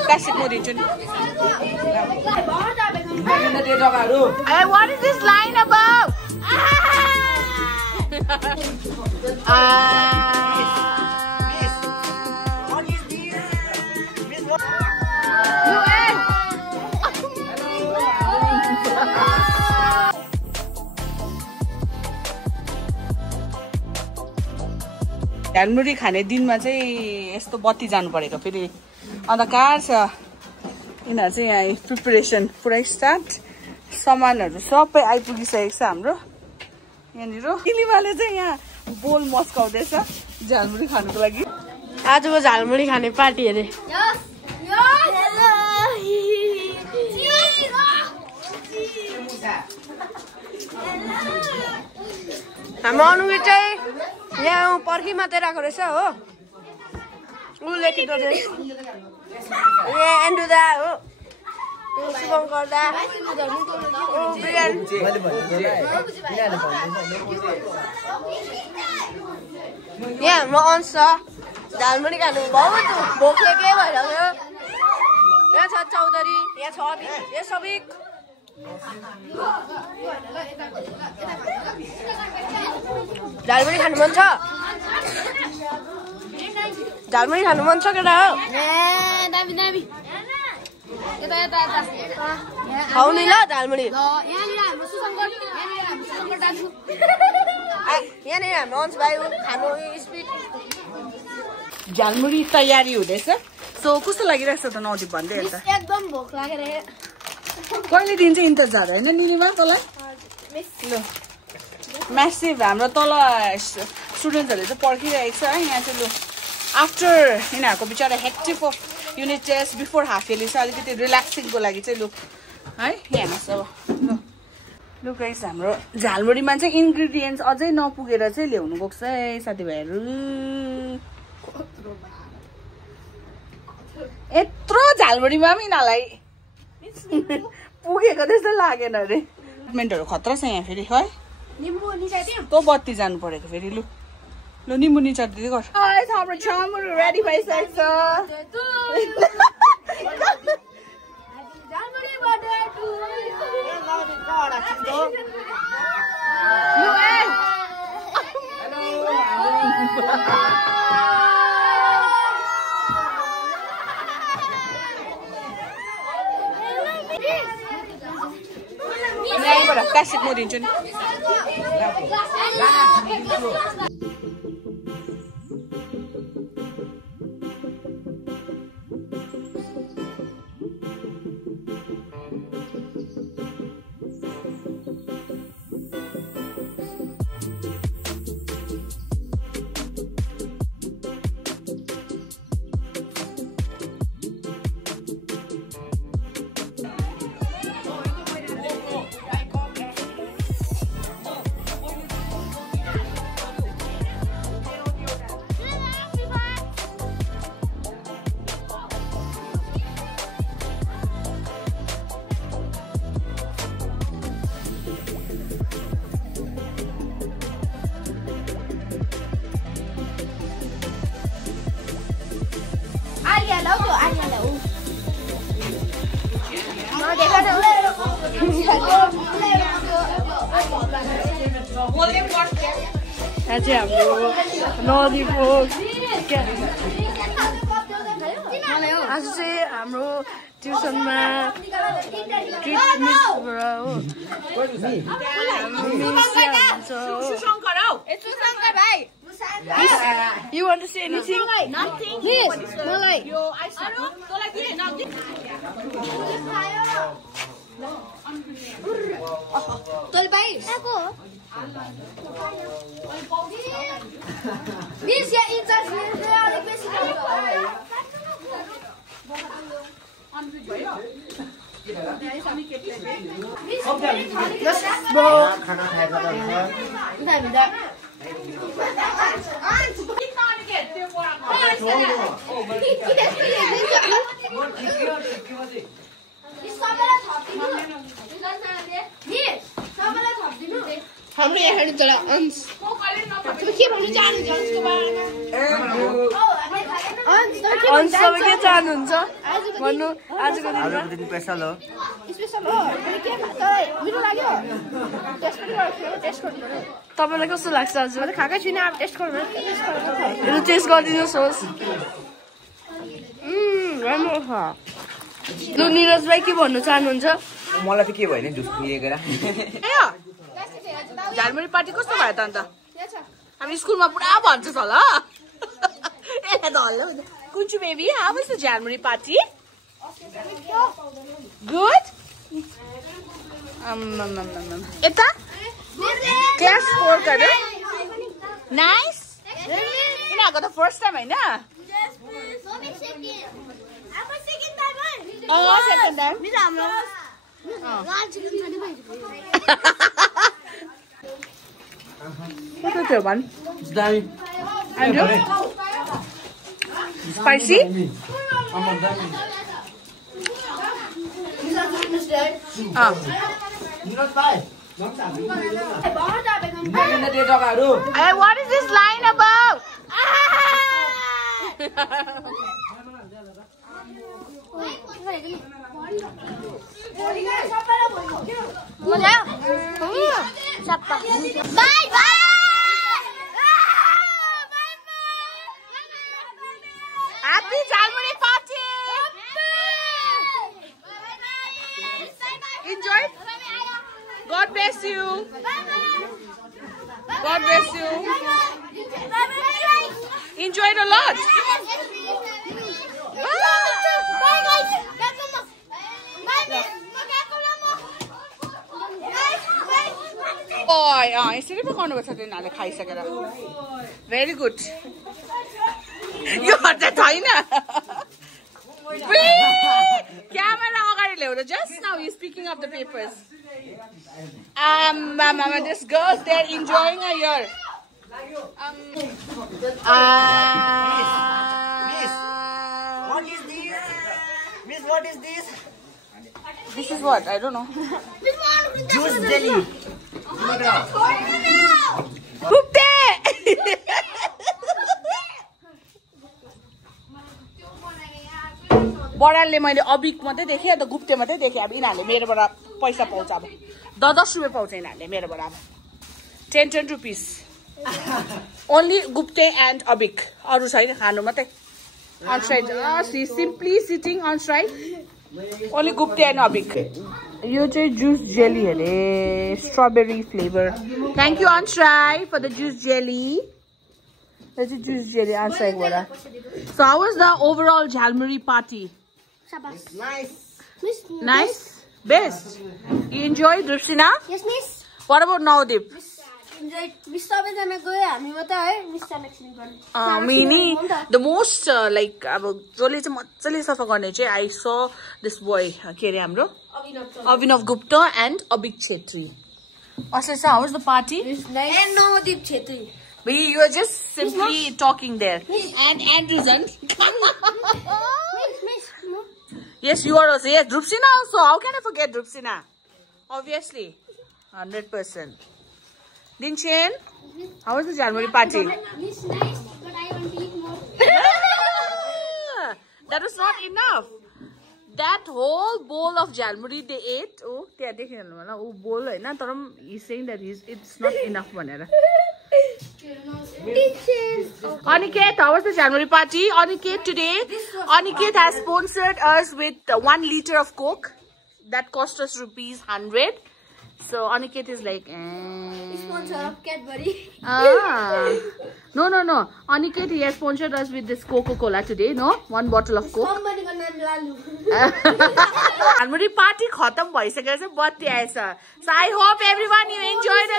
Plastic mo din. Hey, what is this line about? Jhalmuri खाने दिनमा चाहिँ यस्तो बत्ती जानु परेको फेरि अन्धकार छ यिनीहरू चाहिँ यहाँ प्रिपरेसन पुरै स्टार्ट सामानहरू सबै आइपुगिसकेको छ हाम्रो यहाँनिर इलिमाले चाहिँ यहाँ बोल मस्काउँदैछ झालमुरी खानुको लागि आजको झालमुरी खाने पार्टी अरे हाम्रो अनुगे चाहिँ यहाँ पर्खी मात्रै राखेको रहेछ हो ऊ लेखिँदो रहेछ एन्डुदा हो शुभम गर्दा यहाँ हाम्रो अंश झालमुरी खानु बहुत भोकले के भइरहेको यहाँ छ चौधरी यहाँ छ यहाँ सबै झालमुरी खानु मन छ झालमुरी खानु मन छ केटा हो खाऊ नि ल झालमुरी यहाँनिर हाम्रो अंश भाइ खानु स्पिड झालमुरी तयारी हुँदैछ सो कस्तो लागिरहेको छ त नदीप भन्दै हेर्दा एकदम भोक लागेर कहिले दिन चाहिँ इन्तजार होइन निलिमा तँलाई ल म्यासिभ हाम्रो तल स्टुडेन्ट्सहरूले चाहिँ पर्खिरहेको छ है यहाँ चाहिँ लु आफ्टर यिनीहरूको बिचरा hectic of unit test before half yearly चाहिँ अलिकति रिल्याक्सिङको लागि चाहिँ लु है हेर्नुहोस् अब लु गाइस हाम्रो झालमुरीमा चाहिँ इन्ग्रिडियन्ट्स अझै नपुगेर चाहिँ ल्याउनु गएको छ है साथीभाइहरू यत्रो झालमुरीमा पनि यिनीहरूलाई पुगेको त्यस्तो लागेन अरे ट्रिटमेन्टहरू खतरा छ यहाँ फेरि है तो बत्ती जानु परेको फेरि लु लु निम्बु निचर्दै गर हाम्रो झालमुरी रेडी भइसकेको छ यहीँबाट प्लास्टिक म दिन्छु नि आज हाम्रो नदीको आज चाहिँ हाम्रो ट्युसनमा You want to say anything? Nothing. Yes. हाम्रो यहाँ हेर्नु तल अंश तिमी के भन्नु चाहनुहुन्छ अंशको बारेमा अंश तपाईँ के चाहनुहुन्छ भन्नु आजको दिन स्पेशल हो मैले के मिठो लाग्यो टेस्ट गर्नु तपाईलाई कस्तो लाग्छ आज मैले खाएकै छुइनँ अब टेस्ट गर्नु यो टेस्ट गरिदिनुहोस् होस् राम्रो छ लु निरज भाइ के भन्नु चाहनुहुन्छ मलाई त के भयो नि जुस पिएकोरा झालमुरी पार्टी कस्तो भयो त अन्त हामी स्कुलमा पुरा भन्छस् होला यसलाई त हल्लो कुन्चु baby how was the jhalmuri party good यता क्लास 4 का नाइस यिनीहरूको त फर्स्ट टाइम होइन सेकेन्ड टाइम कस्तो थियो भन् Andrew? Spicy? Hey, what is this line about? Bye bye. Happy Jalmuri party! Enjoy. God bless you. God bless you. Enjoy it a lot. Boy, यसरी पो गर्नुपर्छ तिनीहरूले खाइसकेर भेरी गुड यो त छैन क्यामेरा अगाडि ल्याएर just now you speaking of the papers this girls they are enjoying a here What is this? This is what? I don't know. Juice jelly. Gupte! बडालले मैले अबिक मात्रै देखेँ अन्त गुप्ते मात्रै देखेँ अब यिनीहरूले मेरोबाट पैसा पाउँछ अब 10 रुपियाँ पाउँछ यिनीहरूले मेरोबाट अब 10 rupees only Gupte and Abhik अरू छैन खानु मात्रै on strike. She's simply sitting on strike. Only Gupte and Abik. You just juice jelly, strawberry flavor. Thank you on strike for the juice jelly. That's a juice jelly on strike. So how was the overall Jalmuri party? Nice. Nice? Best? You enjoyed, Drupsina? Yes, miss. What about Navdeep? The most like जसले चाहिँ मजाले सफा गर्ने चाहिँ I saw this boy के अरे हाम्रो अभिनव Gupta and Abik Chhetri. Ashley, how was the party? And Navdeep Chhetri. You were just simply talking there. And Andrew. Yes, you are also. Yes, Drupsina also. How can I forget Drupsina? Obviously, 100%. Dinshen, how was the Jalmuri party? It's nice, but I want to eat more. That was not enough. That whole bowl of Jalmuri they ate. Oh, they bowl. He's saying that it's not enough. Aniket, how was the Jalmuri party? Aniket today. Aniket has sponsored us with 1 liter of Coke. That cost us ₹100. So Aniket is like, Sponsor of Cadbury. No. Aniket, he has sponsored us with this Coca-Cola today. No, 1 bottle of Coke. Jalmuri party khatam bhaisakera cha batti aecha. So I hope everyone you enjoyed